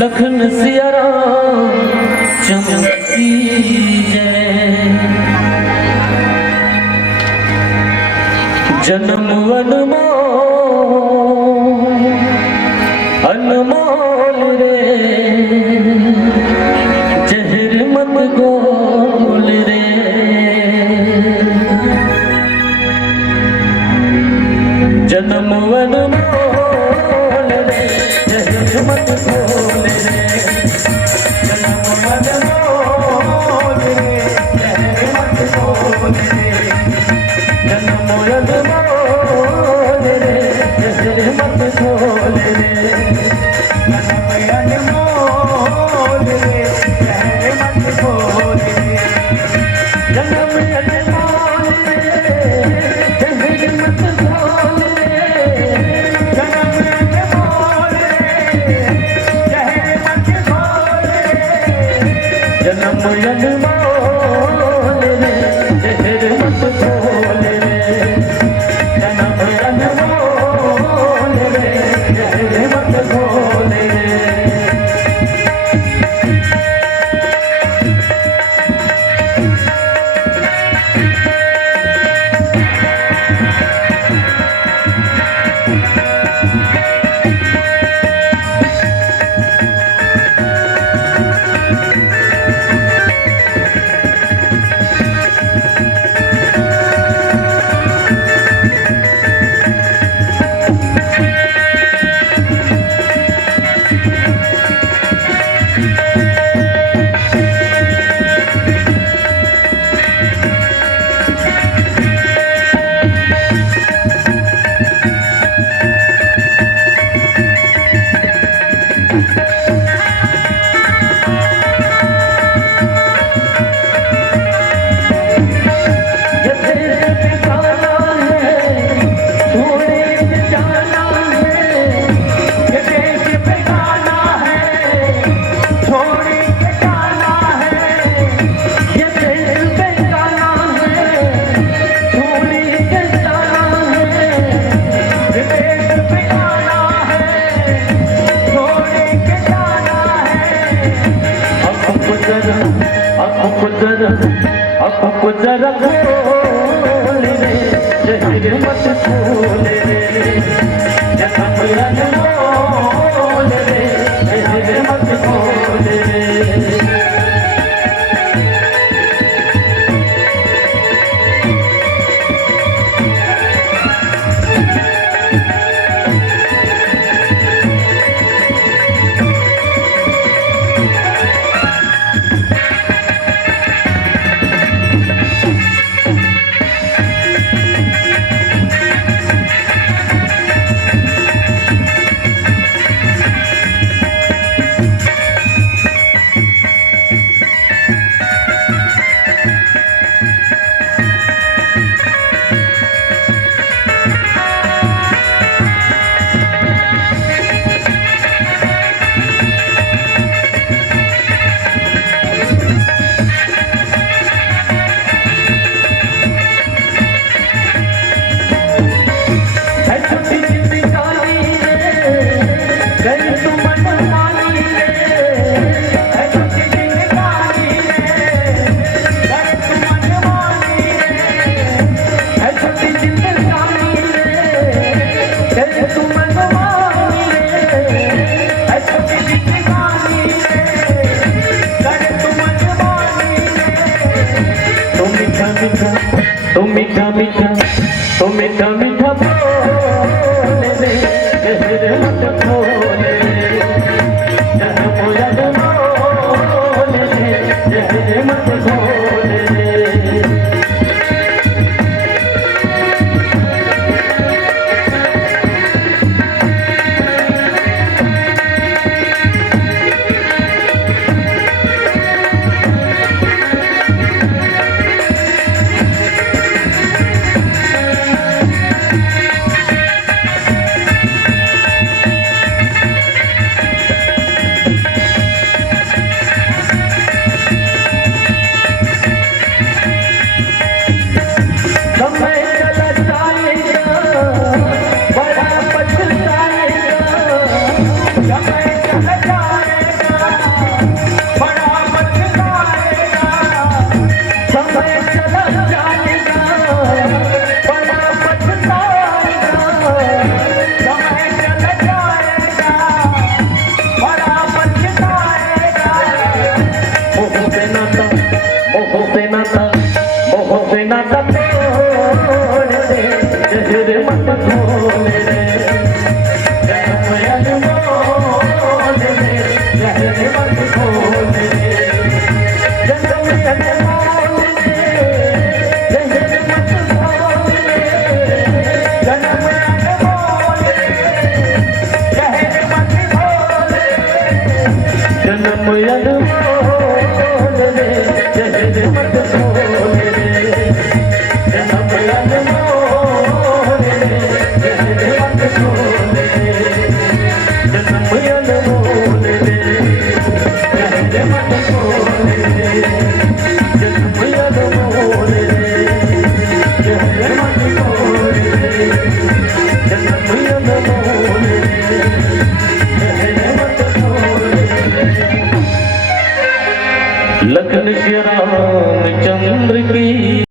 लखन सिया राम चमकी जय। जन्म अनमोल रे, जहर मत गोल रे। जन्म अनमोल रे, जहर मत गोल रे। जन्म अनमोल रे, जहर मत गोल रे। जन्म अनमोल रे, जहर मत गोल रे। जन्म अनमोल रे, जहर मत गोल रे। जन्म अनमोल रे, जहर मत गोल रे। जन्म अनमोल रे, जहर मत गोल रे। जन्म अनमोल रे, जहर मत गोल रे। जन्म अनमोल रे, जहर मत गोल रे। अब जरा खोल रे, जहर मत खोल रे। जन्म अनमोल रे, जहर मत खोल रे। अनमोल